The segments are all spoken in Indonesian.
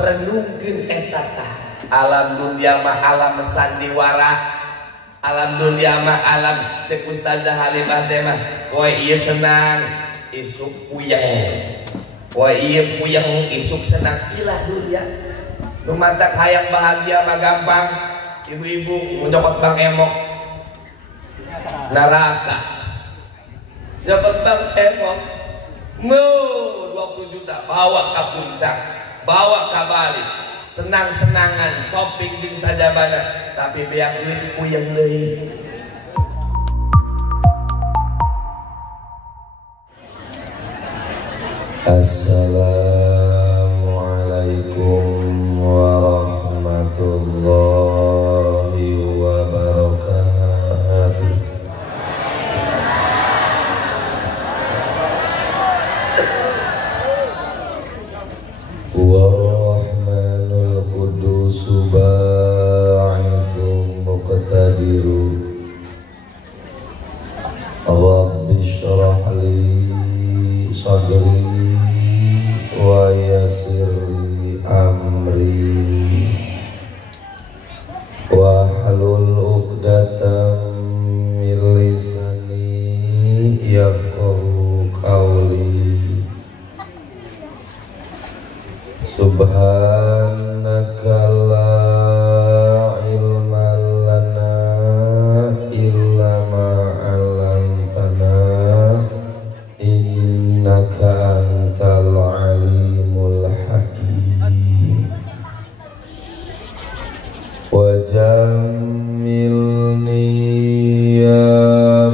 renungkeun eta tah. Alam dunya mah alam sandiwara, alam dunya mah alam cek Ustazah Halimah teh mah poe ieu senang isuk puyeng, poe ieu puyeng isuk senang. Ilah dunya nu mantak hayang bahagia mah gampang. Ibu-ibu nyokot Bang Emok neraka, nyokot Bang Emok 20 juta bawa ke puncak, bawa ke Bali, senang-senangan shopping jeung sajabana, tapi beak duit puyeng deui. Assalamualaikum warahmatullahi wabarakatuh. Warahmanul Qudus ba'ithun muqtadiru Rabbi syrah li sadri wa yassirli amri wa hlul 'uqdatam min lisani yafqahu qawli. Subhanaka la ilma lana illa ma 'allamtana innaka antal alimul hakim. Wa jammilni ya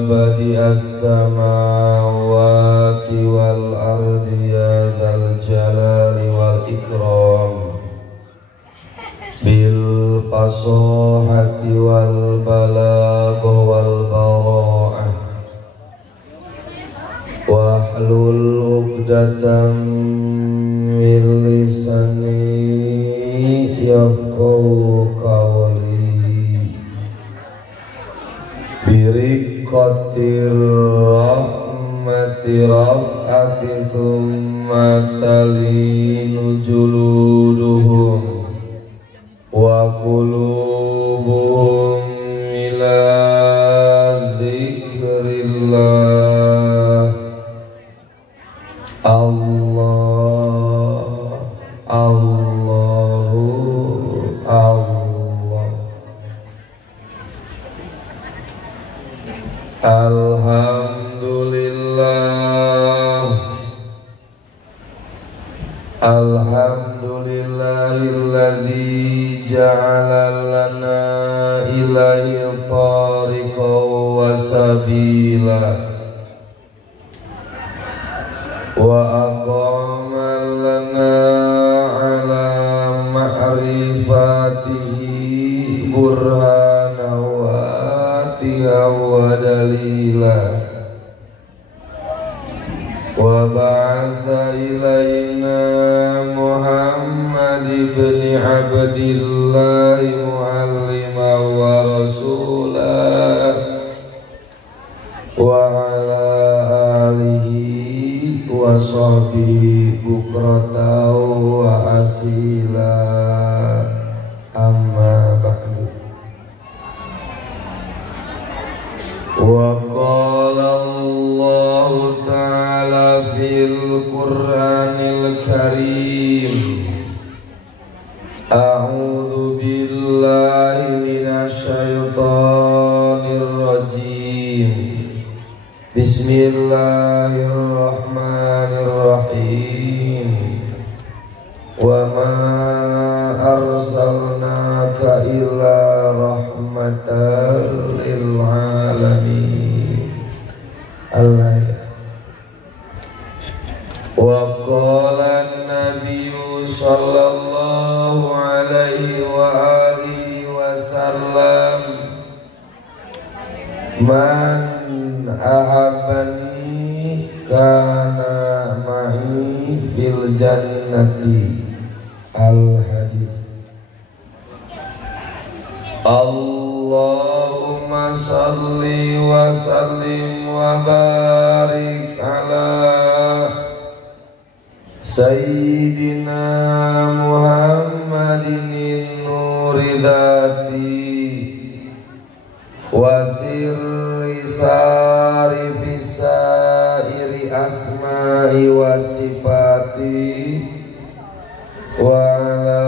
badi'as samawati wal ardi ya dzal jalali wal ikram bil fasahati wal balagha wal bara'ah wa hlul 'uqdatam min lisani yafqahu qawli. Biriqatir rahmati raf'ati thumma talinu juluduhum wa qulubuhum ila dzikrillah. Allah, Allahu, Allah. Alhamdulillah, alhamdulillahilladzi ja'ala lana ilaihi tariqan wa sabila wa aqama lana ala ma'rifatihi burhana wa atiha wa dalila wa ba'atha ilaina Muhammad ibn Abdillah muallima wa rasulah wa ala alihi wa sahbihi bukrata wa asila. Amma ba'du. Wa qala Allah ta'ala fil Qur'anil Karim, a'udzu billahi minasy syaithanir rajim. Bismillahirrahmanirrahim. Wa ma arsalnaka illa rahmatan lil alamin. Allah. Wa qala an-nabiyyu sallallahu alaihi wa alihi wasallam, man ahabbani kana ma'i fil jannati. Al-hadis. Allahumma salli wa sallim wa barik ala Sayyidina Muhammad wa ala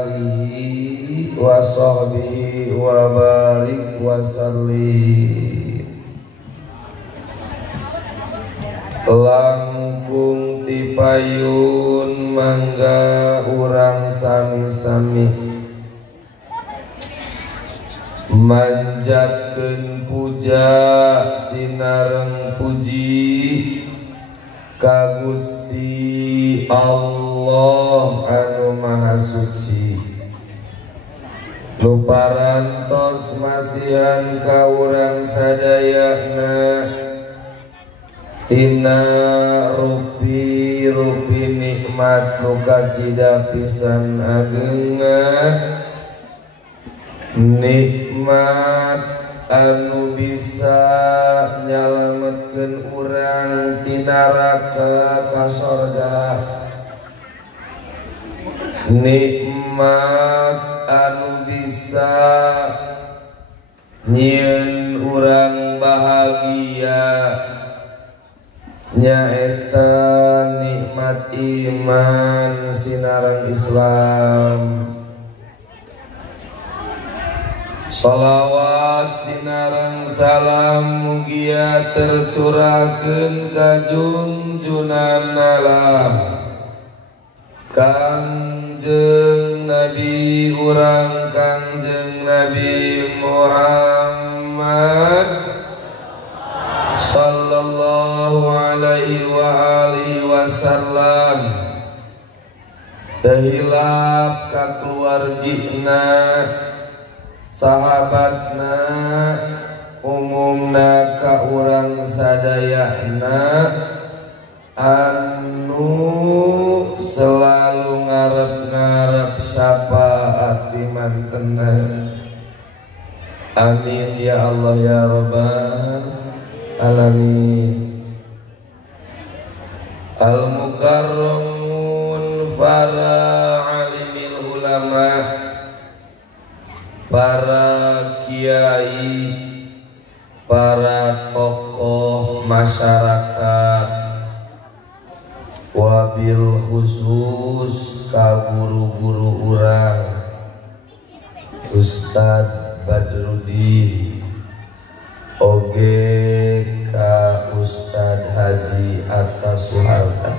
alihi wa sahbihi wa barik wa sallim. Langkung tipayun mangga urang sami-sami manjatkeun puja sinareng puji ka Gusti Allah anu Maha Suci, nu parantos masihan ka urang sadayana tina rupi nikmat nu kacida pisan ageungan, nikmat anu bisa nyalametkeun urang tina neraka ka sorga, nikmat anu bisa nyieun urang bahagia nyaeta nikmat iman sinareng Islam. Shalawat sinareng salam mugia tercurahkeun ka junjunan alam Kangjeng Nabi urang Kangjeng Nabi Muhammad sallallahu alaihi wa alihi wasallam, tehilap ka keluargina sahabatna umumna ka urang sadayana anu selalu ngarep-ngarep syafaat mantena. Amin ya Allah ya Rabbal alamin. Al-mukarramun para alimil ulama, para kiai, para tokoh masyarakat, wabil khusus ka guru-guru urang Ustad Badrudin, oge ka Ustad Haji Atta Suharta,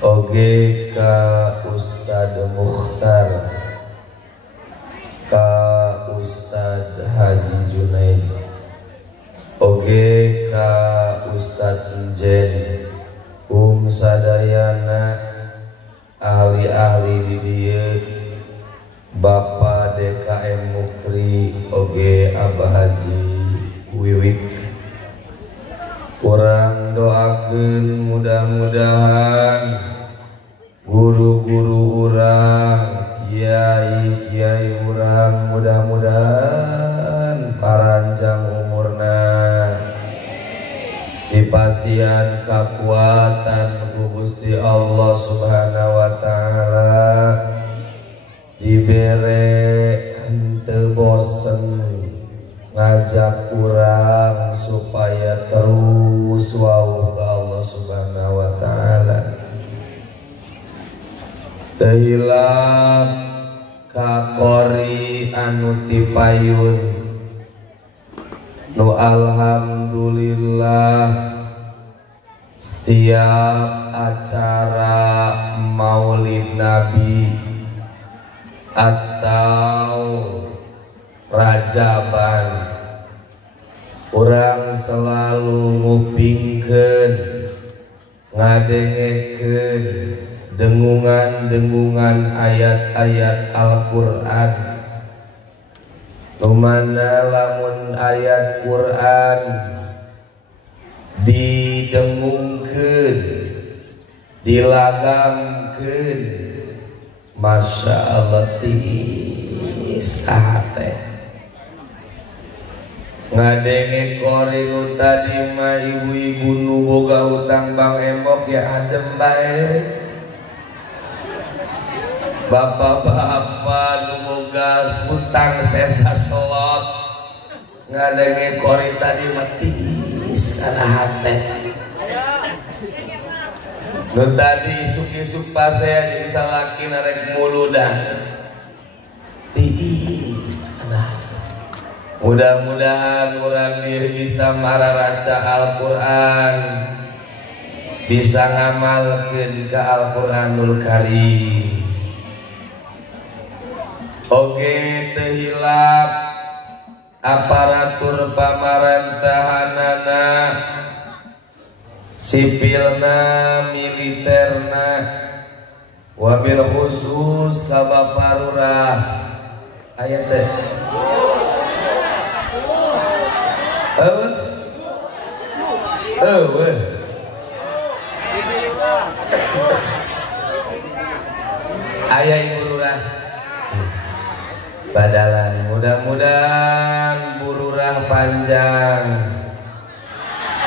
oge ka Ustad Mukhtar, ka Ustad Haji Junaid, oge ka Ustad Njen, sadayana ahli-ahli di dieu, Bapak DKM Mukri oge Abah Haji Wiwik. Urang doakeun mudah-mudahan guru-guru urang, kiai-kiai urang mudah-mudahan paranjang umurna, dipasihan kekuatan ku Gusti Allah Subhanahu wa taala, dibere henteu bosen ngajak urang supaya terus wau ka Allah Subhanahu wa taala. Teu hilap ka qori anu tipayun nu alhamdulillah setiap acara Maulid Nabi atau Rajaban urang selalu ngupingkeun, ngadengekeun dengungan-dengungan ayat-ayat Al-Qur'an. Lumana lamun ayat Quran didengungkeun, dilagamkeun, masya Allah tiis ahate. Ngadenge kori nu tadi mah ibu-ibu nu boga hutang Bang Embok ya adem bae. Bapak-bapak nu boga hutang sesa selot ngadenge kori tadi mah tiis kana hate. nu tadi isuk-isuk pasea jeung salaki narek muludan tiis. Mudah-mudahan urang bisa mararaca Al-Quran, bisa ngamalkeun ka Al-Quranul Karim. Oge teu hilap aparatur pamarantahanana, sipilna, militerna, wabil khusus ka Baparurah aya teh ayah ibu lurah badalan. Mudah-mudahan Bu Lurah panjang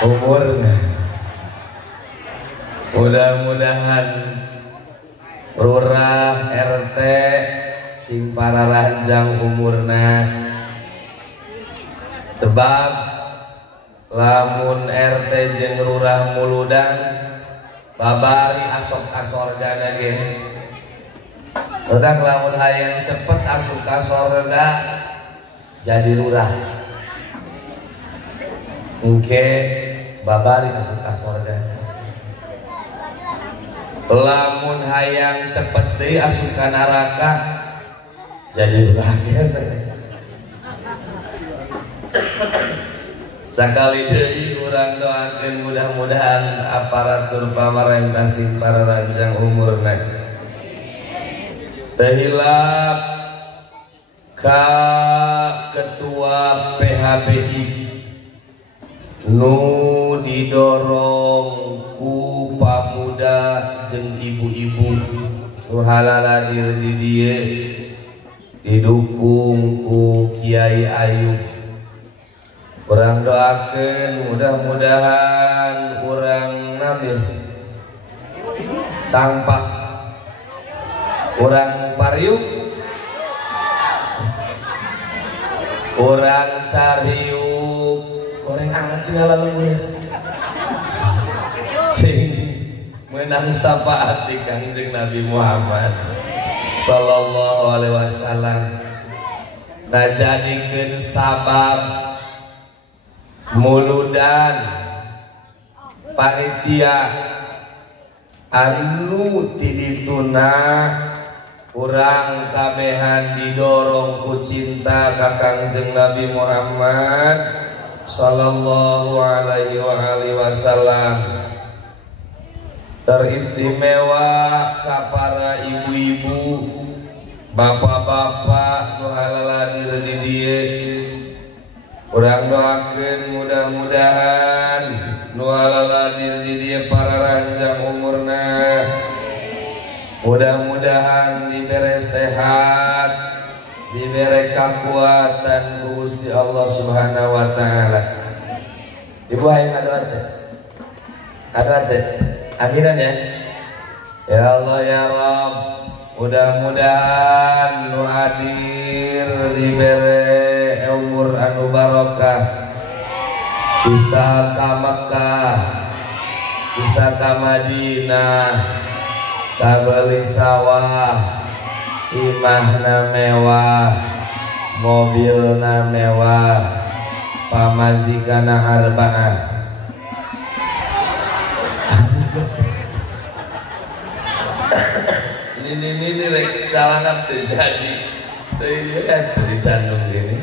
umurnya, mudah-mudahan Lurah RT sing pararanjang umurna, sebab lamun RT jeung Lurah muludan babari asok kasorgana ge. Udah lamun hayang cepet asup kasorga jadi Lurah engke babari asup kasorga. Lamun hayang cepet deui asup ka neraka jadi Lurah. Sakali deui urang doakeun mudah-mudahan aparatur pamarentah sing pararanjang umurna teu hilap ka ketua PHBI nu didorong ku pamuda jeung ibu-ibu nu halaladir di dieu, didukung ku Kiai Ayub. Urang doakeun mudah-mudahan urang nabi campak, urang pariuk, urang cariuk, goreng anget segala lembur sing menang syafaat di Kangjeng Nabi Muhammad sallallahu alaihi wasallam, ngajadikeun sabab muludan panitia anu tidituna urang kabehan didorong ku cinta ka Kangjeng Nabi Muhammad sallallahu alaihi wasallam, teristimewa ka para ibu-ibu, bapak-bapak nu halaladir di dieu. Urang doakeun mudah-mudahan nu halaladir di dieu pararanjang umurna, mudah-mudahan dibere sehat, dibere kekuatan ku Gusti Allah Subhanahu wa taala. Ibu hayang ngadoa teh. Ada teh. Aminan ya. Ya Allah ya Rabb, mudah-mudahan nu hadir dibere umur anu barokah, bisa ka Makkah, bisa ka Madinah, ka beuli sawah, imahna mewah, mobilna mewah, pamajikana arba'ah. Ini rek calanap teh jadi, teh lihat di Bandung gini.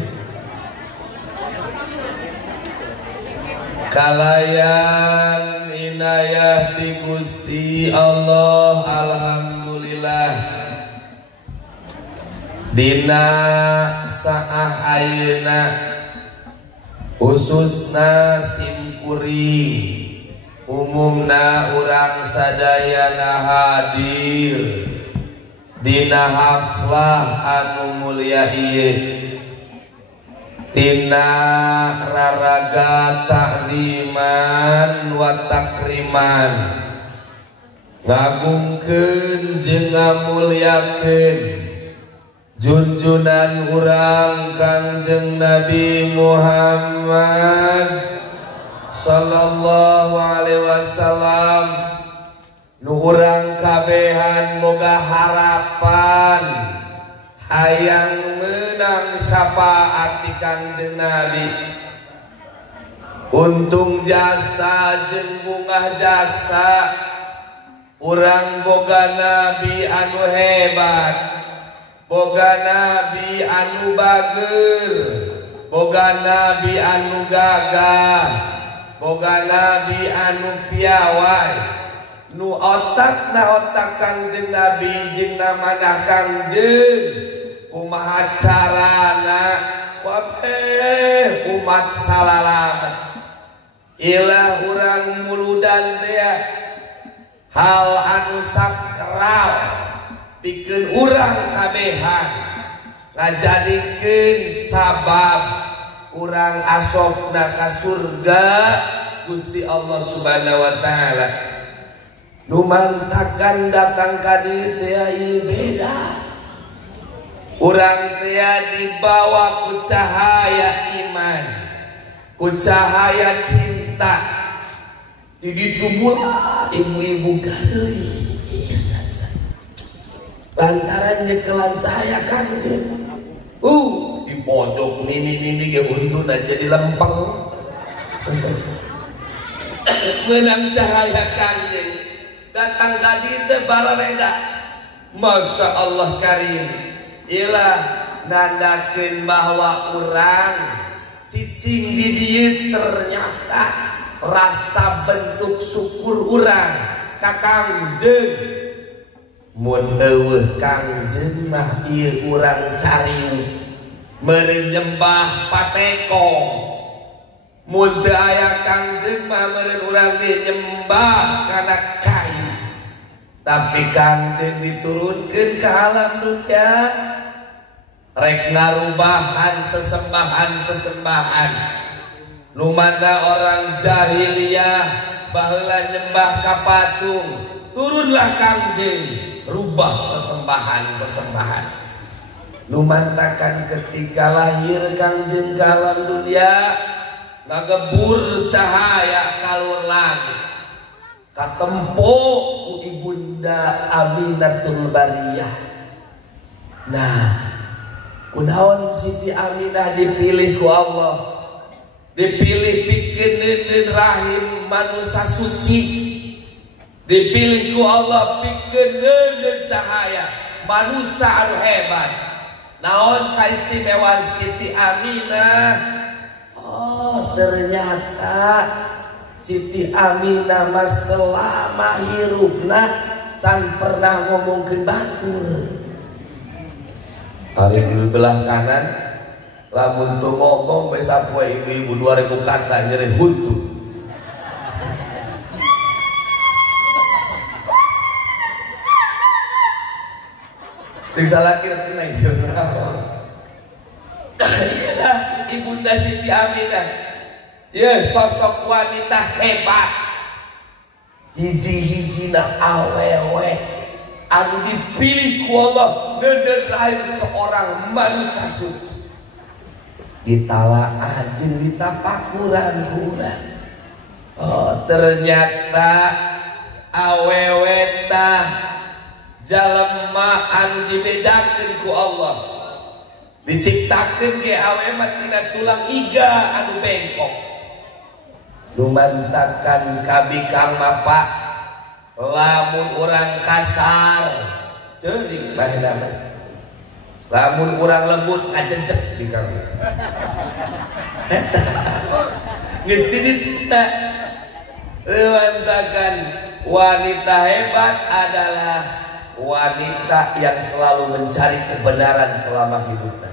Kalayan inayah ti Gusti Allah, alhamdulillah dina saah ayeuna khususna simkuri umumna urang sadayana hadir dina haflah anu mulia ieu tina raraga takliman wa takriman, ngagungkeun jeung ngamulyakeun junjunan urang Kangjeng Nabi Muhammad sallallahu alaihi wasallam nu urang kabehan boga harapan hayang menang syafaat ti Kangjeng Nabi. Untung jasa jeung bungah jasa urang boga nabi anu hebat, boga nabi anu bageur, boga nabi anu gagah, boga nabi anu piawai. Nu otakna otak Kangjeng Nabi jeung namanah Kangjeng kumaha carana wabeh umat salalamat ilah urang muludan teh hal anu sakral pikeun urang kabehan ngajadikeun sabab urang asopna ka surga Gusti Allah Subhanahu wa taala. Nu mantakan datang ka dieu teh beda. Urang teh dibawa ku cahaya iman, ku cahaya cinta. Di ditu mula ibu-ibu gadeui. Lantaran nyekelan cahaya Kangjeng. Di pojok nini ge untuna jadi lempeng. Menang cahaya Kangjeng. Datang tadi teh balareda. Masya Allah karim. Ilah nandakeun bahwa urang cicing di dieu ternyata rasa bentuk syukur urang ka Kangjeng. Mun eueuh Kangjeng mah ieu urang cariu meureun nyembah pateko. Mun teu aya Kangjeng mah meureun urang teh nyembah kana kayu. Tapi Kangjeng diturunkeun ka alam dunya rek ngarubahan sesembahan nu mana orang jahiliyah baheula nyembah ka patung, turunlah Kangjeng rubah sesembahan nu mantakan ketika lahir Kangjeng ka alam dunya ngagebur cahaya kalur langit katempo ku ibunda Aminatul Bariyah. Nah, kunaon Siti Aminah dipilih ku Allah, dipilih pikeun rahim manusia suci, dipilih ku Allah pikeun cahaya manusia anu hebat. Naon kaistimewaan Siti Aminah? Oh, ternyata Siti Aminah mas selama hirupna can pernah ngomongkeun batur. Ari di belah kanan lamun tu ngomong bae sapoe ibu-ibu 2000 kata nyeri huntu. Cek salaki kena iyalah ibunda Siti Aminah. Ya sosok wanita hebat, hiji-hijina awewe anu dipilih ku Allah neudeun lahir seorang manusia suci. Ditalaah jeung ditapakuran urang. Oh, ternyata awewe tah jalema anu dibedakeun ku Allah. Diciptakeun ge awewe mah tina tulang iga anu bengkok. Numantakan kabi kang Bapak lamun urang kasar ceuring baheula lamun urang lembut kacencek di kami geus ditita. Numantakan wanita hebat adalah wanita yang selalu mencari kebenaran selama hidupnya,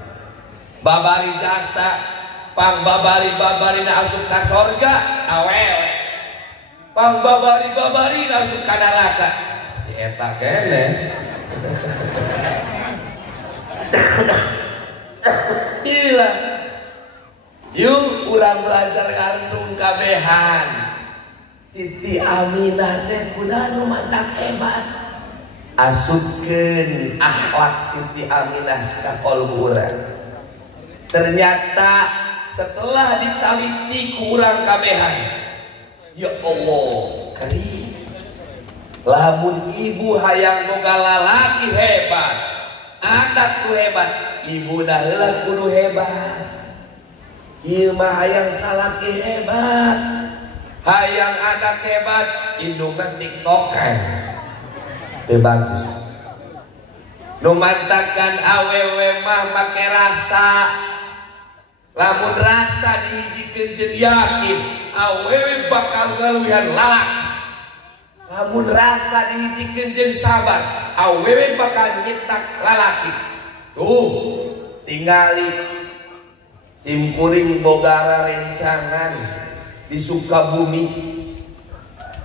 babari jasa pang babari na asup ka sorga awewe, pang babari na asup ka neraka si eta kene. Gila yuk urang belajar kandung kabehan Siti Aminah teh kunaon nu mantak hebat asupkeun akhlak Siti Aminah ka qalbu urang. Ternyata setelah ditaliti ku urang kabehan, ya Allah karim Lamun ibu hayang boga lalaki hebat, anak ku hebat, ibu dah heula kudu hebat. Ieu mah hayang salaki hebat, hayang anak hebat, indungna tiktokan teu bagus. Nu mantakan awewe mah make rasa, lamun rasa dihijikeun jeung yakin awewe bakal ngaluyan lalaki. Lamun rasa dihijikeun jeung sabar awewe bakal nyetak lalaki. Tuh tingali simkuring boga rencangan di Sukabumi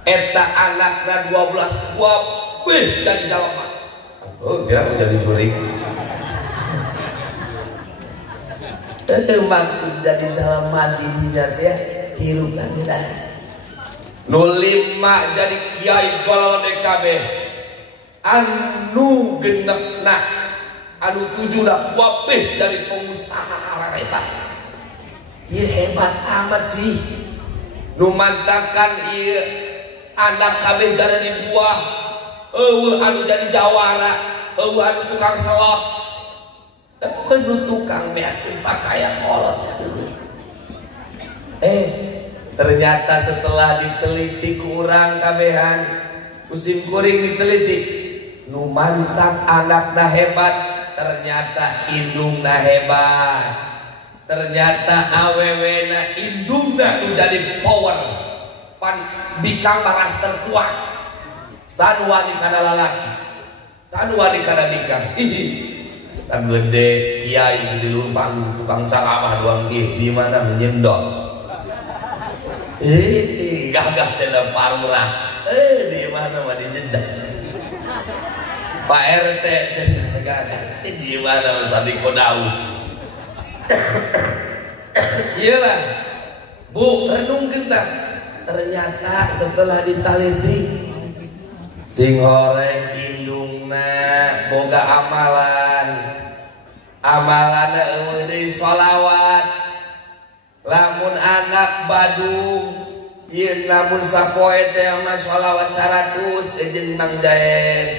eta anakna 12 buah weh jadi jalma. Oh, dia mau jadi jurik. Itu maksud jadi jalma di dinya teh hirup dan nu 5 jadi kiai golongan DKB, anu genepna anu 7 dah wabeh dari pengusaha hebat. Ieu hebat amat sih. Nu mantakan ieu anak kabeh jadi buah. Anu jadi jawara, anu tukang selot, anu tukang meakeun pakaian kolot. Ternyata setelah diteliti kurang kabehan, musim kuring diteliti, nu mantap anakna hebat, ternyata indungna hebat, ternyata awewena indungna nu jadi power, pan bikang baras terkuat. Sanuani kana lalaki, sanuani kana bikang. San gede kiai di lumpang tukang caramah doang di mana menyendok. Gagah cenah parurah. Di mana mah dijejak. Pak RT cenah gagah. Di mana sadi kodau. Iyalah. Bu, renungkeun tah. Ternyata setelah ditaliti sing horeng indungna boga amalanna eueuh deui sholawat. Lamun anak Badung ieu lamun sapoe teh mah sholawat 100 jeung Mang Jaen,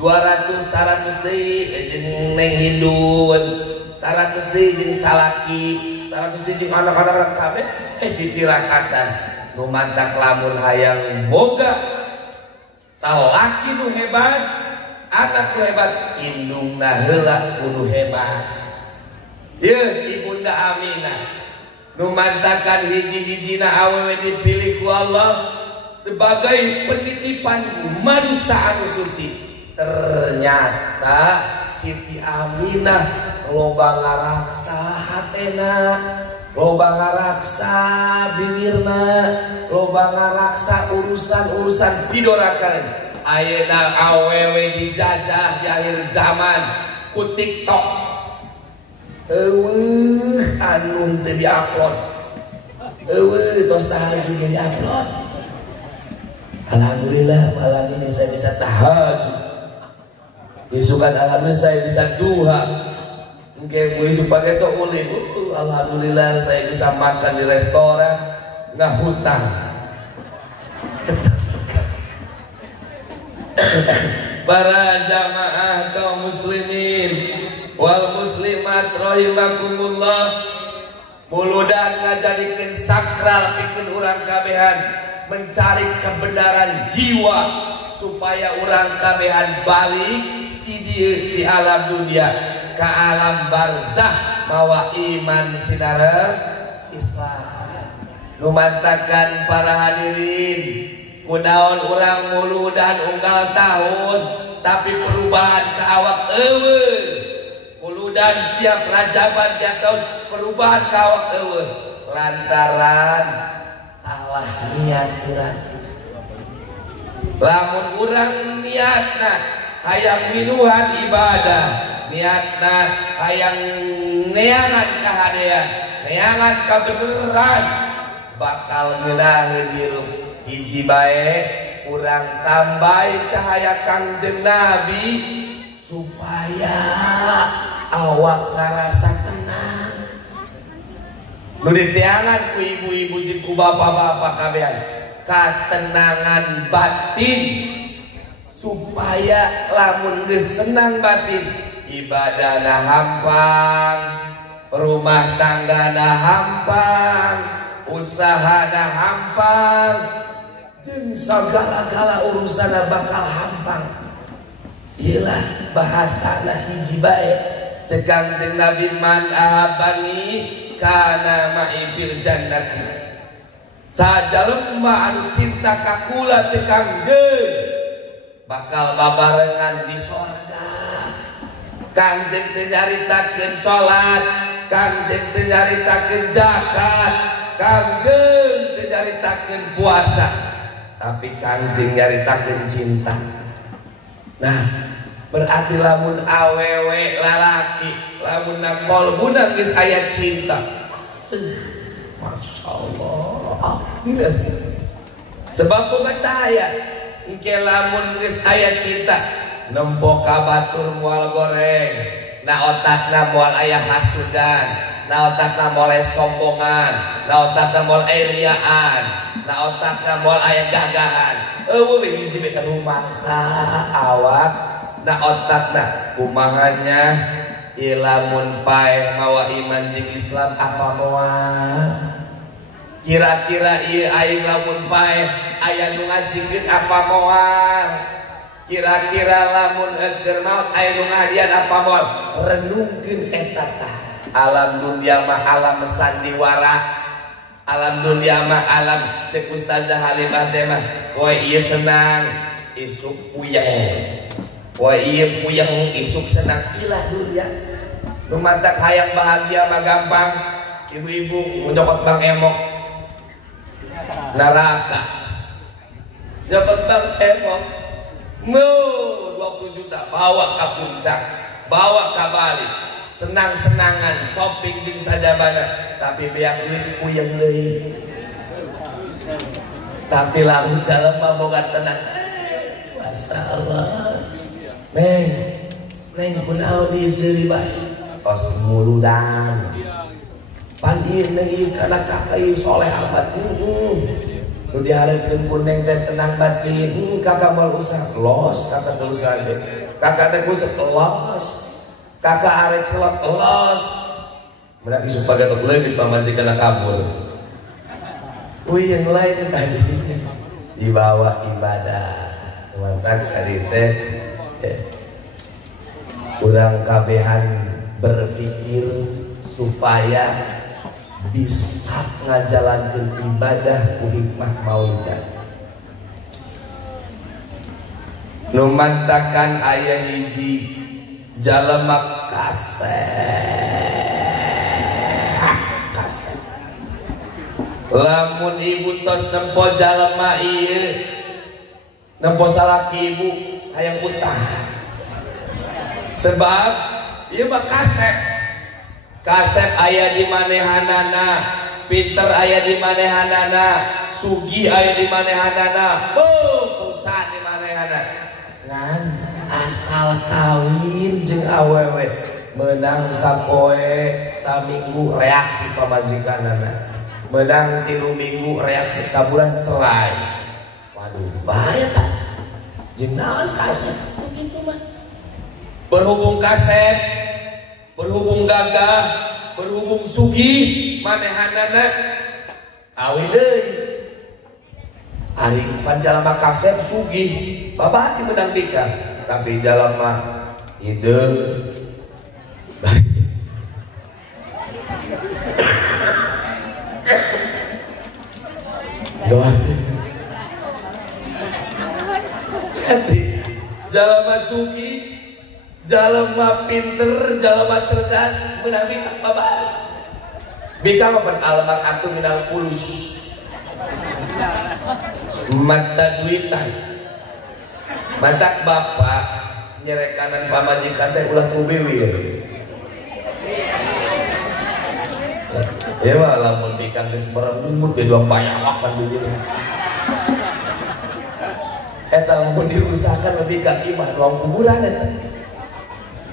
200 100 deui jeung Neng Hindun, 100 deui jeung Salaki, 100 deui jeung anak-anak kabeh ditirakatan. Nu mantak lamun hayang boga salaki nu hebat, anak nu hebat, indungna heula kudu hebat. Ieu ibunda Aminah nu mantakan hiji-hijina awewe dipilih ku Allah sebagai penitipan manusia anu suci. Ternyata Siti Aminah loba ngaraksa hatena, loba ngaraksa bibirna, loba ngaraksa urusan-urusan pidorakan. Ayeuna awewe dijajah di akhir zaman ku TikTok. Anu teu diupload. Tos tahajud diupload. Alhamdulillah malam ini saya bisa tahajud. Besokan alhamdulillah saya bisa duha. Mungkin besok pagi itu boleh. Alhamdulillah saya bisa makan di restoran nggak hutang. Para jamaah kaum muslimin wal muslimat rahimakumullah, muludan ngajadikeun sakral pikeun urang kabehan mencari kebenaran jiwa supaya urang kabehan balik di alam dunia ke alam barzah mawa iman sinareng Islam. Numantakan para hadirin kunaon urang muludan unggal tahun tapi perubahan ke awak eueuh. Muludan setiap rajaban tiap tahun perubahan ke awak eueuh lantaran salah niat urang. Lamun urang niatna hayang minuhan ibadah, niatna hayang neangan kahadean, neangan kabeneran, bakal ngeunaheun hirup hiji bae urang tambahi cahaya Kangjeng Nabi supaya awak ngarasa tenang. Nu diteangan ku ibu-ibu jeung ku bapak-bapak kabehan katenangan batin supaya lamun geus tenang batin ibadahna hampang, rumah tanggana hampang, usahana hampang, jeung sagala-gala urusana bakal hampang. Iyalah bahasana hiji bae cek Kangjeng Nabi, man ahabani kana ma'i fil jannati, sajalema anu cinta ka kula cek Kangjeng bakal babarengan di sorga. Kangjeng teu nyaritakeun salat, Kangjeng teu nyaritakeun zakat, Kangjeng teu nyaritakeun puasa, tapi Kangjeng nyaritakeun cinta. Nah, berarti lamun awewe lalaki, lamun kolbuna geus aya cinta. Masya Allah. Sebab boga cahaya, engke lamun geus aya cinta, nempo ka batur moal goreng, na otakna moal aya hasudan, na otakna moal aya sombongan, na otakna moal aya riaan, na otakna moal aya gagahan. Eueuh hiji beta rumangsa awak na otakna kumahanya ilamun pae mawa iman jeung Islam apa moal. Kira-kira ieu aing lamun pae aya nu ngajikeun apa moal. Kira-kira lamun keur maot aya nu ngahadian apa moal. Renungkeun eta tah. Alam dunya mah alam sandiwara. Alam dunya mah alam cek Ustazah Halimah teh mah poe ieu senang isuk puyeng, poe ieu puyeng isuk senang. Ilah dunya nu mantak hayang bahagia mah gampang. Ibu-ibu nyokot Bang Emok neraka, nyokot Bang Emok 20 juta bawa ke puncak, bawa ke Bali, senang-senangan shopping jeung sajabana, tapi beak duit puyeng deui. Tapi lamun jalema boga tenang, masyaallah. Neng kunaon di seuri bae? Tos muludan. Pan ieu neng ieu kana kakak ieu soleh amat. Nu dihareukeun ku neng teh tenang batin. Kakak moal usah los, kakak teu usah ge. Kakak teh kusuk los. Kakak arek selot los. Menang isu pagatok leungit pamajikanna kabur. Yang lain tadi dibawa ibadah. Mantap tadi teh urang kabehan berpikir supaya bisa ngajalankeun ibadah ku hikmah maulidan. Nu mantakan aya hiji jalema kaset. Lamun ibu tos nempo jalema ieu, nempo salaki ibu hayang utah. Sebab ieu mah kasep. Kasep aya di manehanana, pinter aya di manehanana, sugih aya di manehanana, perusahaan di manehana. Ngan asal kawin jeung awewe menang sapoe saminggu reaksi pamajikanana. Menang 3 minggu reaksi sabulan selai. Waduh bahaya kan. Jeung naon kasep begitu mah. Berhubung kasep, berhubung gagah, berhubung sugih manehanana awi deui. Ari panjalma kasep sugih babati menang nikah, tapi jalma hideung doa hati jalma sugi, jalma pinter, jalma cerdas menang nikah babati. Bika mapan almaratu minal fulus mata duitan. Matak bapak nyerekanan pamajikan teh ulah kubiwir. Ya mah lamun bika geus meremut ge doang payawakan begini. Eta lamun dirusakan lebih ka imah doang kuburan eta.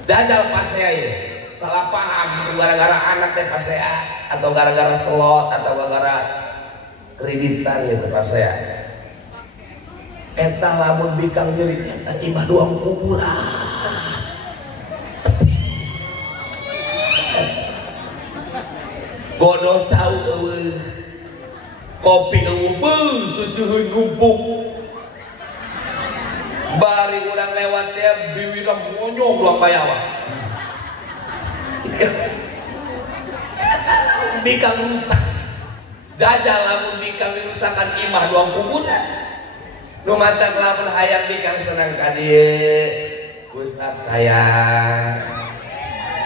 Jajal pasea ieu. Salah paham gara-gara anak teh pasea atau gara-gara slot atau gara-gara kreditan gitu pasea. eta lamun bikang nyeri eta imah doang kuburan sepi godoh cau eueuh kopi eueuh susuheun numpuk bari urang lewat teh biwira monyong doang bayawa bikang rusak jajal lamun bikang dirusakan imah doang kuburan nu mantap lamun hayang bikang senang ka dieu Gustaf sayang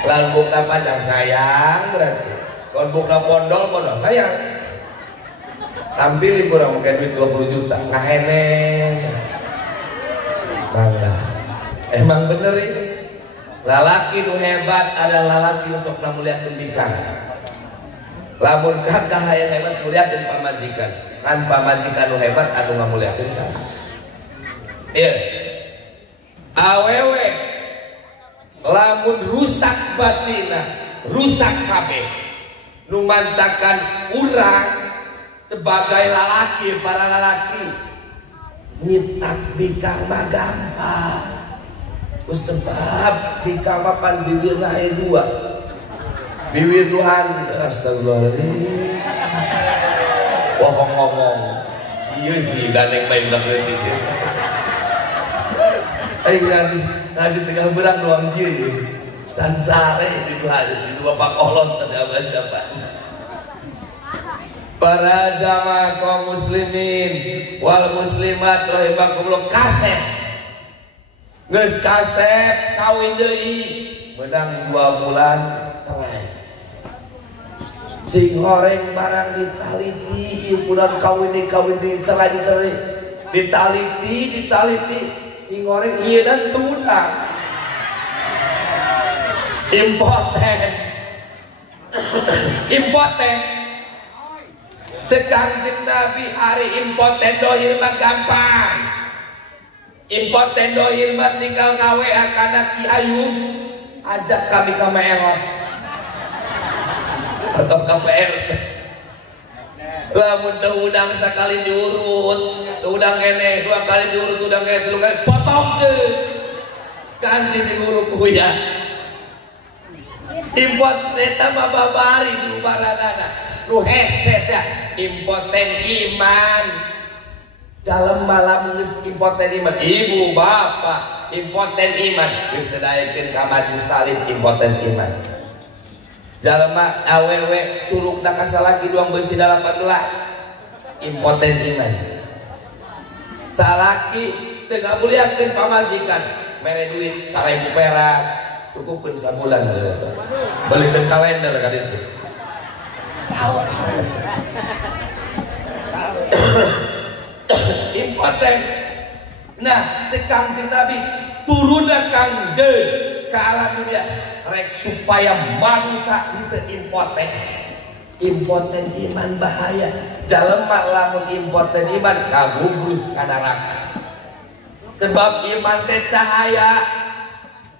lamun buka panjang sayang berarti kalau buka pondol sayang tampil kurang mungkin duit 20 juta ngaheneng bangga emang bener itu lalaki nu hebat adalah lalaki nu sok muliakeun bikang lamun kakak hayang hebat muliakeun pamajikan kan pamajikan nu hebat anu ngamuliakeun sana ieu awewe lamun rusak batina rusak kabeh nu mantakan urang sebagai lalaki para lalaki nyitak bikang mah gampang sebab bikang mah pan bibirna aya dua bibir Tuhan astagfirullahaladzim wah ngomong sieu si gandeng main udah leutik ai nanti tengah berang doang kieu can sare di dua Pak Olon teh baca Pak para jamaah kaum muslimin wal muslimat rahimakumullah kasep geus kasep kawin deui menang 2 bulan cerai sing horeng barang ditaliti ieu bulan kawin di cerai ditaliti sing horeng ieu dan tunang impoten cek Kangjeng Nabi hari impoten dohir mah gampang impoten dohir mah tinggal ngawe kana Ki Ayub ajak kami ka meelot atau ka PRT lamun teu udang sakali diurut teu udang keneh 2 kali diurut udang keneh 3 kali potongkeun ganti diurut kuya impot eta mah babari di baranana nu hese teh impoten iman jalema lamun geus impoten iman ibu bapak impoten iman geus teu daekeun ka majelis talim impoten iman jalema awewe curugna ka salaki doang beusi 18 impoten iman salaki teu ngamuliakeun pamajikan mere duit 1000 perak cukupkeun sabulan belikan kalender ka ditu impoten nah cek Kangjeng Nabi turunna Kangjeng ka alam dunia rek supaya manusia henteu impoten iman bahaya jalema lamun impoten iman kagubrus ka neraka sebab iman teh cahaya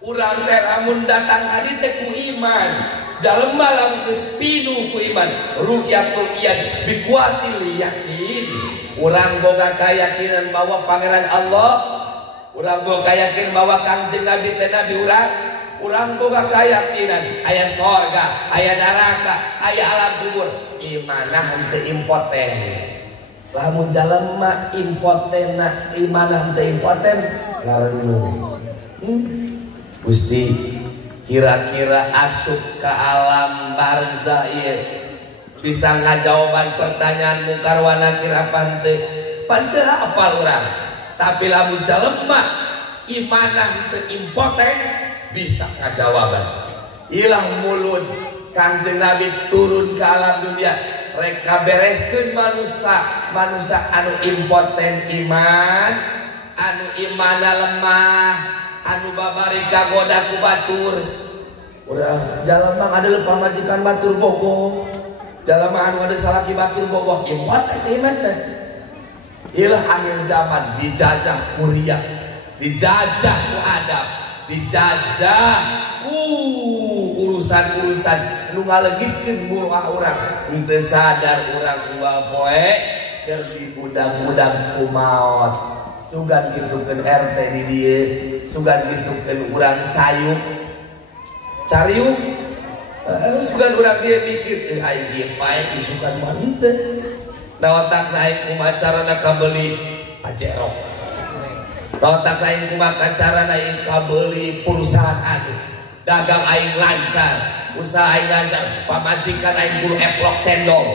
urang teh lamun datang ka dieu teh ku iman jalema lamun geus pinuh ku iman ru'yatul iyan biquatil yakin urang boga kayakinan bahwa pangeran Allah urang boga kayakinan bahwa Kangjeng Nabi teh nabi urang boga kayakinan aya sorga aya neraka aya alam kubur imanah henteu impoten lamun jalema impotenna imanah henteu impoten ngarenung Gusti kira-kira asup ke alam barzah ieu bisa ngajawaban pertanyaan mungkar wa nakir apa henteu panteu apal urang tapi lamun jalema imanah teu impoten bisa ngajawaban ilah mulun Kangjeng Nabi turun ke alam dunia rek kabereskeun manusia anu impoten iman anu imana lemah anu babari kagoda ku batur urang jalema ngadeuleuk pamajikan batur bogoh jalema anu ada salaki batur bogoh impoten iman teh ilah akhir zaman dijajah kuliah dijajah ku adab dijajah urusan-urusan nu ngalegitkeun mulah urang henteu sadar urang dua poe keur dibudang-budang ku maot sugan gitukeun RT di dieu, sugan gitukeun urang cayuk cariuk, sugan urang dia mikir aing ieu pae isukan mah henteu. Da otak aing kumaha carana kabeli pacerok, da otak aing kumaha carana aing kabeli perusahaan, dagang aing lancar, usaha aing lancar, pamajikan aing guru eplok cendol.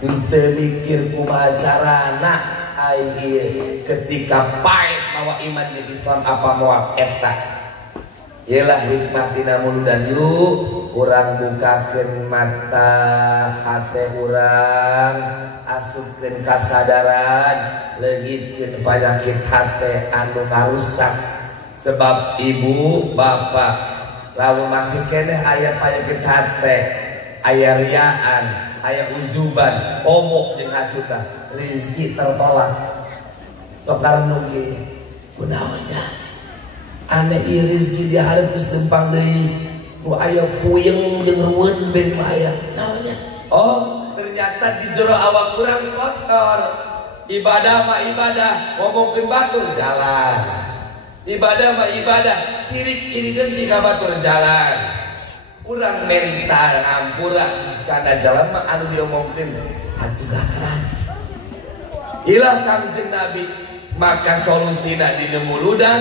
Henteu mikir kumaha carana aing ieu ketika pae mawa iman jeung Islam apa moal eta. Ialah hikmah tina muludan yuk urang bukakeun mata hate urang, asupkeun kasadaran, leungitkeun penyakit hate anu ngarusak. Sebab ibu bapak lamun masih keneh aya penyakit hate, aya riaan, aya uzuban, omok jeung hasutan, rezeki tertolak. Sok karenu ge kunaonnya aneh ieu rezeki dia hareup geus teumpang deui, nu aya puyeng jeung reueun ben aya naonnya. Oh, ternyata di jero awak urang kotor. Ibadah mah ibadah, ngomongkeun batur jalan. Ibadah mah ibadah, sirik irideun di ka batur jalan. Urang mental ngampura kana jalan mah anu diomongkeun atuh gakaran. Ilah Kangjeng Nabi, maka solusina dina muludan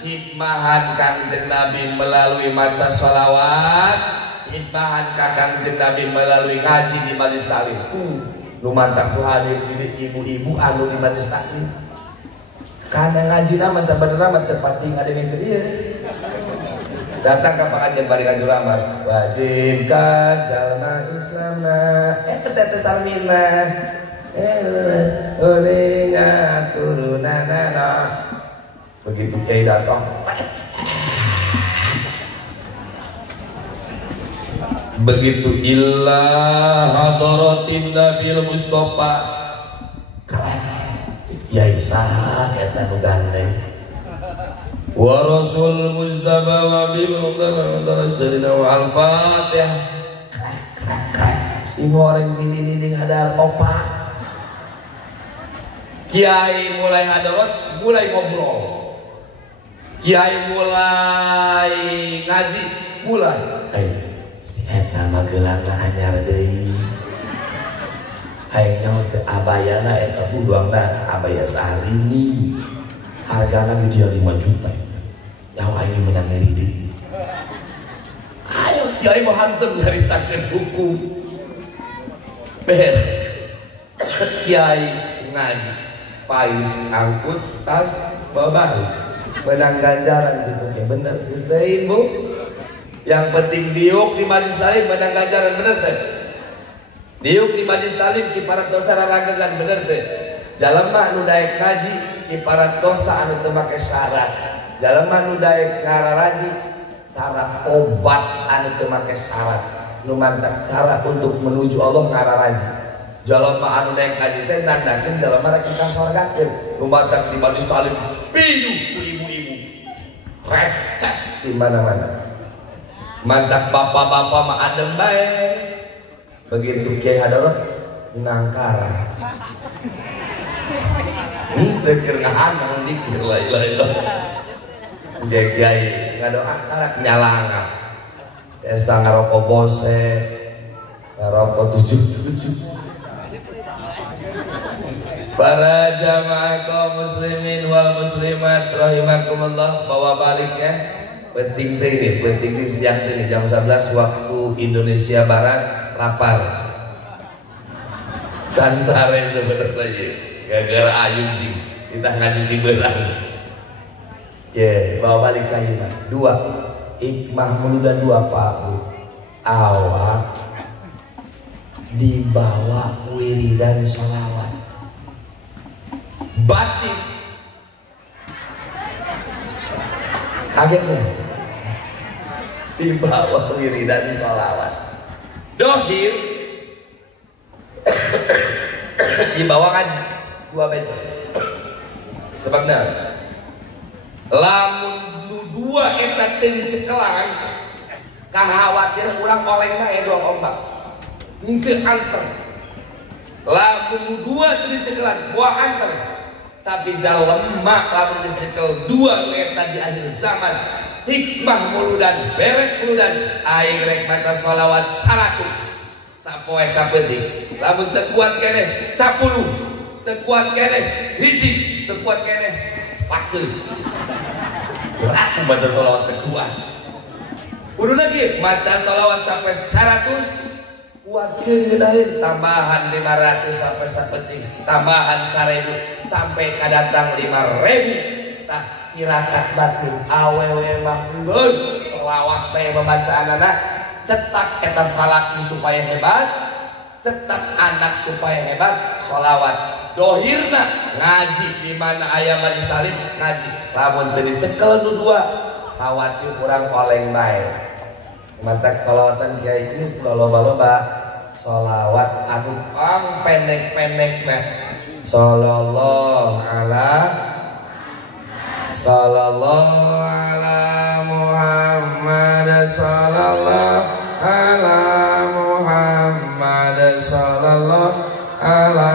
hikmahan Kangjeng Nabi melalui maca sholawat, hikmahan Kangjeng Nabi melalui ngaji di majelis taklim. Nu mantap ku hadir ibu-ibu anu di majelis taklim. Karena ngaji nama sebenarnya mah tepat tinggal dengan dia. Datang ke pengajian bari ngajur amal, wajib kajalna Islamna, teh sarmina, turunanana. Begitu kiai datang, begitu illah hadaratin Nabil Mustafa, kiai sah eta nu gandeng, wa rasul Mustafa wa bil mudarrasilina wa al-fatihah. Si goreng dinding hadar opa. Kiai mulai hadarat, mulai ngobrol. Kiai mulai ngaji, mulai eta mah geulangna anyar deui. Hayang nyaho teh abayana eta buduangna abaya saharini. Hargana di dia 5 juta. Nyaho aing menang ngeri deui. Ayo kiai mah hanteun nyaritakeun hukum. Beres. Kiai ngaji, pais angkut tas babari. Menang ganjaran gitu ya bener Gustein bu. Yang penting diuk di majelis taklim menang ganjaran bener teh. Diuk di majelis taklim kiparat dosa raragagan bener teh. Jalema nu daek ngaji kiparat dosa anu teu make syarat. Jalema nu daek ngararaji cara obat anu teu make syarat. Nu mantap cara untuk menuju Allah ngararaji. Jalema anu daek ngaji teh nandakeun jalema rek kasorgakeun. Nu mantap di majelis taklim piyu ku ibu-ibu recet di mana-mana. Mantap bapak-bapak mah adem bae. Begitu kiai hadarat nangkara. Teu keur ngahan dikir la ilaha illallah. Kiai ngadoa karak nyalanga. Esa ngaroko bose, ngaroko 77. Para jamaah kaum muslimin wal muslimat rahimakumullah, bawa baliknya penting teh penting siang ini jam 11 waktu Indonesia Barat lapar. Can sare sebenarnya gara-gara ayun jing kita ngaji di berang. Bawa balik kalimat 2 hikmah muludan 2 Pak Bu. Awak dibawa wiridan sholawat batin kagetnya dibawa wiridan sholawat dohir dibawa ngaji 2 betos sebabnya lamun 2 eta teh dicekelan kahawatir urang oleng mah dong ombak henteu anter lamun 2 teh dicekelan buah anter tapi jalema lamun geus nyekel dua nu eta di akhir zaman hikmah muludan beres muludan aing rek maca sholawat 100 sapoe sapeuting lamun teu kuat keneh 10 teu kuat keneh hiji teu kuat keneh pakeun aku baca sholawat teu kuat kudu lagi maca sholawat sampai 100 kuatkeun geunaheun tambahan 500 sampai sapeuting tambahan 1000 sampai kadatang 5.000 tah tirakat batin awewe mah geus selawat bae membacaanana cetak eta salaki supaya hebat cetak anak supaya hebat sholawat dohirna ngaji di mana aya majelis salim ngaji lamun teu dicekel nu dua khawatir urang oleng bae matak sholawatan kiai geus loba-loba sholawat anu pendek-pendek mah sallallahu ala Muhammad sallallahu ala Muhammad sallallahu ala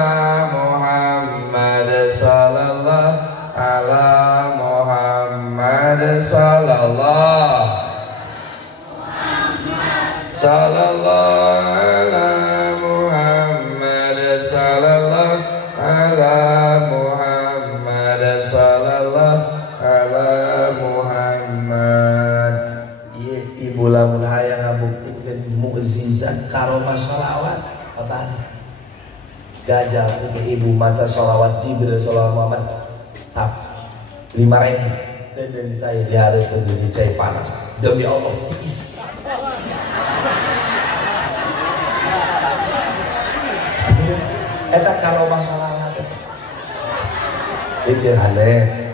Muhammad sallallahu ala Muhammad sallallahu ala Muhammad sallallahu ala Muhammad sallallahu ala Muhammad. Ieu ibu lamun hayang ngabuktikeun mukjizat karomah sholawat apa jajal ke ibu maca sholawat Jibril sallallahu Muhammad sap 5.000 dan saya dihareukeun di cai panas demi Allah tiis eta karomah sholawat itu aneh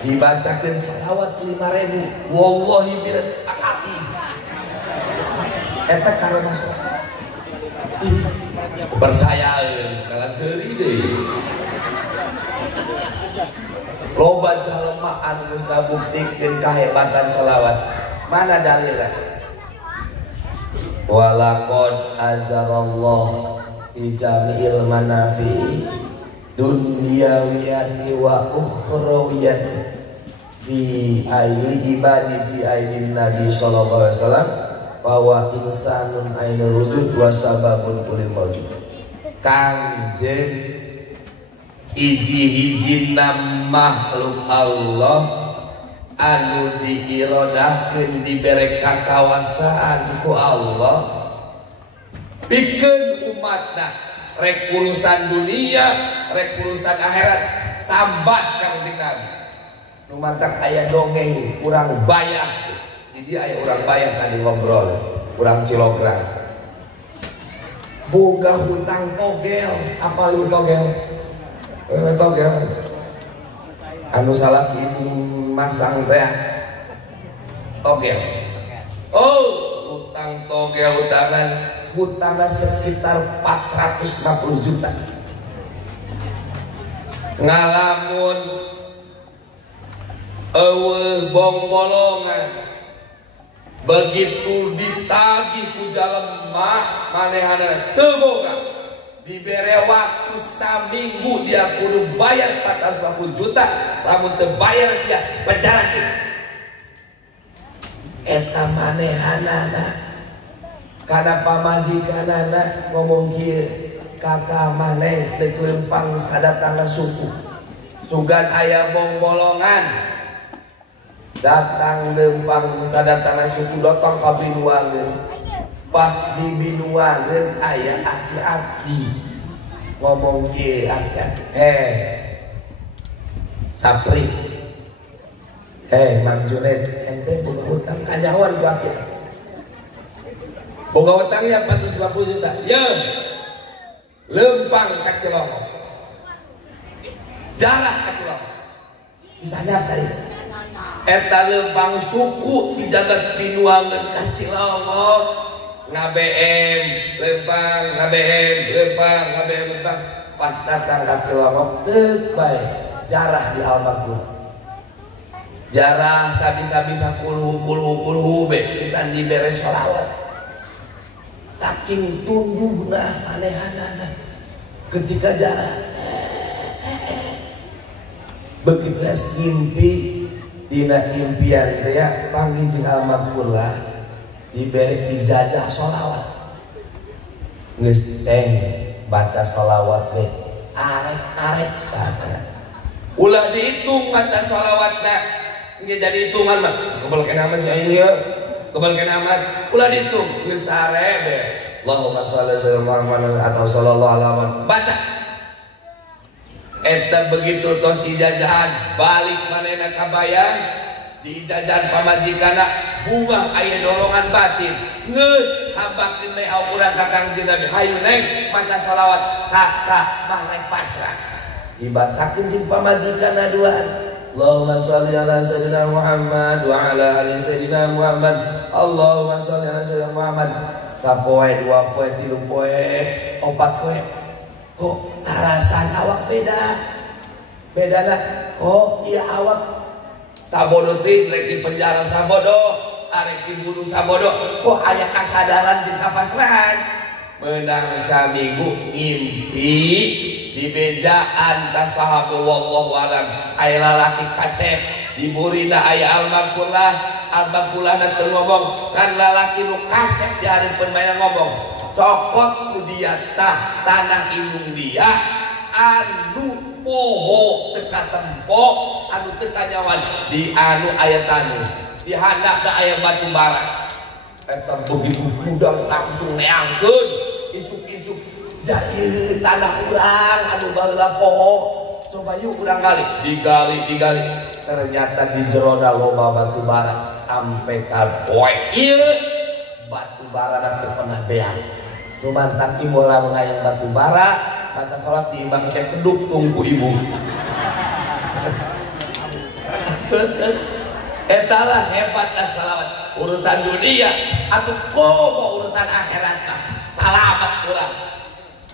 dibacakan salawat 5.000 wallahi bila akati eta karomah sholawat bersayaan kala seuri deui loba jalema anu geus ngabuktikeun kahebatan sholawat mana dalilna walaqad ajarallahu fi jami'il manafi dunyawiyati wa ukhrawiyati fi aili ibadi fi ailin nabi sallallahu alaihi wasallam bahwa insanun ainul wujud wa sababun kulil mawjud kanjeng hiji-hijina makhluk Allah anu diirodahkeun dibere kakawasaan ku Allah pikeun umatna rek urusan dunia rek urusan akhirat sambat kanjeng Nabi nu mantak aya dongeng urang bayah jadi aya urang bayah tadi ngobrol urang Cilograng boga hutang togel apa lu togel togel anu salah ibu masang teh togel oh hutang togel hutangna sekitar 450 juta ngalamun eueuh bongbolongan begitu ditagih ku jalema manehana teu boga dibere waktu saminggu dia kudu bayar 450 juta lamun teu bayar sia penjara eta manehanana kana pamajikanana ngomong kieu kakak maneh teu lempang sadatangna suku sugan aya bongbolongan datang lempang sadatangna suku datang ka binuangeun pas di binuangeun aya aki-aki ngomong kieu aki-aki Sapri Mang Junaid ente boga hutang kanyahoan ku aki-aki boga hutangnya 450 juta ya lempang ka Cilongo jarah ka Cilongo bisa nyata ya eta lempang suku di jagat pinuangan ka Cilongo ngabm lempang pas datang ka Cilongo teu bae jarah di almarhum jarah sabisa-bisa kulhu be kita dibere sholawat saking tundukna manehanana ketika jarah begitu ngimpi dina impian teh panggih jeung almarhumah diberi ijazah sholawat geus ceng baca sholawat teh arek bahasana ulah dihitung baca sholawatna geus jadi hitungan mah kebal kana mah sia ieu kebal kana mah ulah dihitung geus arek be Allahumma shalli ala Muhammad atau sallallahu alaihi wasallam baca eta begitu tos ijazahan balik manehna ka bayang di ijazahan pamajikana bunga aya dorongan batin geus habakeun bae urang ka Kangjeng Nabi hayu neng maca shalawat kakak mah rek pasrah dibacakeun jeung pamajikana duaan Allahumma shalli ala sayyidina Muhammad wa ala ali sayyidina Muhammad Allahumma shalli ala sayyidina Muhammad sapoe dua poe tilu poe opat poe kok tarasan awak bedana oh iya awak sabodo teh rek di penjara sabodo arek dibunuh sabodo kok aya kasadaran jeung kapasrahan meunang saminggu ngimpi di bejaan tasahabu wallahu alam aya lalaki kasep di burina aya almarhumah teu ngomong kan lalaki nu kasep di hareupeun mainan ngomong cokot ku dia tanah indung dia anu poho teka tempo anu teka nyawan di anu aya tanu di handapna aya batu bara eta begitu budang langsung neangkeun isuk-isuk jadi tanah urang anu baheula poho coba yuk urang digali ternyata di jerona loba batu bara sampai ka poe ieu batu bara teu pernah beak lumantan ibu lamun aya batu bara baca salat di imam teh peduk tunggu ibu eta lah hebatna salawat urusan dunia atuh komo urusan akhirat salamat urang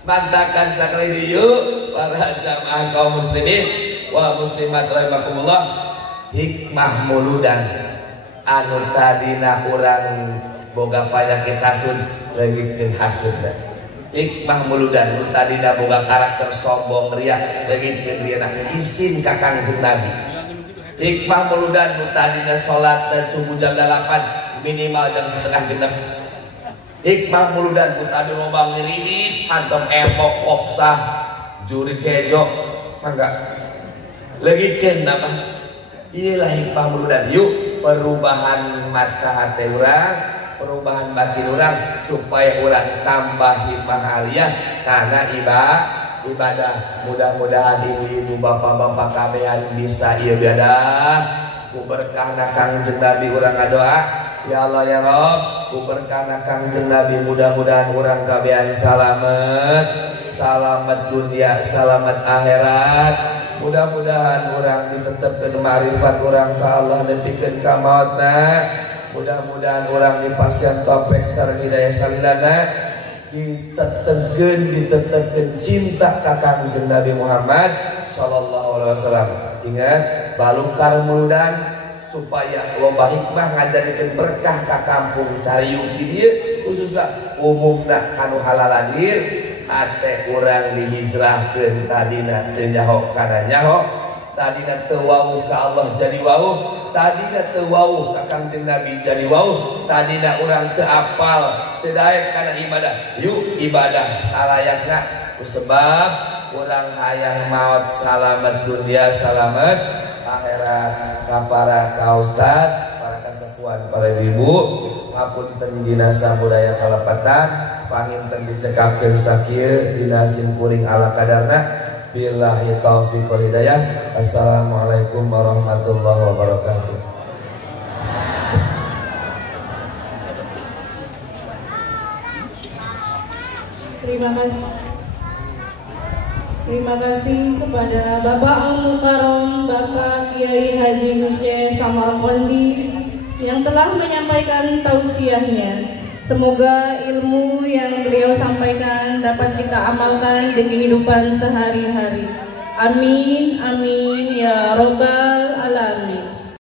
bantakan sakali dieu para jamaah kaum muslimin wa muslimat rahimakumullah hikmah muludan anu tadina urang boga panyakit hasud legikeun hasudna hikmah muludan nu tadina boga karakter sombong ria legikeun rieuna isin ka Kangjeng Nabi hikmah muludan nu tadina salat dan subuh jam 8 minimal jam setengah genep hikmah muludan nu tadi loba ngiririt antong epok opsah juri kejo mangga legikeun apa ieu lah hikmah muludan yuk perubahan mata hati urang perubahan batin orang supaya orang tambah hikmah aliyah karena ibadah mudah-mudahan ibu bapak-bapak kabehan bisa ibadah ku berkahna Kangjeng Nabi urang ngadoa ya Allah ya Rabb ku berkahna Kangjeng Nabi mudah-mudahan urang kabehan selamat dunia selamat akhirat mudah-mudahan orang ditetepkeun ma'rifat orang ka Allah nepikeun ka mautna mudah-mudahan orang dipasian topek sareng hidayah salilana ditetegeun cinta ka Kangjeng Nabi Muhammad sallallahu alaihi wasallam ingat balukar muludan supaya loba hikmah ngajarikeun berkah ka kampung Cariung di dieu khususna umumna kanu halalanir ate urang dihijrahkeun tadina teu nyaho kana nyaho tadina teu wauh ka Allah jadi wauh tadina teu wauh ka Kangjeng Nabi jadi wauh tadina urang teu apal teu daek kana ibadah yuk ibadah salayakna kusebab urang hayang maot salamet dunia salamet akhirat ka para ka ustad para kasepuhan para ibu ngapunten dina sabudaya kalepatan panginten dicekapkeun sakieu dina simkuring ala kadarna billahi taufiq wal hidayah. Assalamualaikum warahmatullahi wabarakatuh. Terima kasih kepada Bapak Al-Mukarram Bapak Kiai Haji Nuce Samarkondi yang telah menyampaikan tausiahnya. Semoga ilmu yang beliau sampaikan dapat kita amalkan di kehidupan sehari-hari. Amin, amin, ya Rabbal Alamin.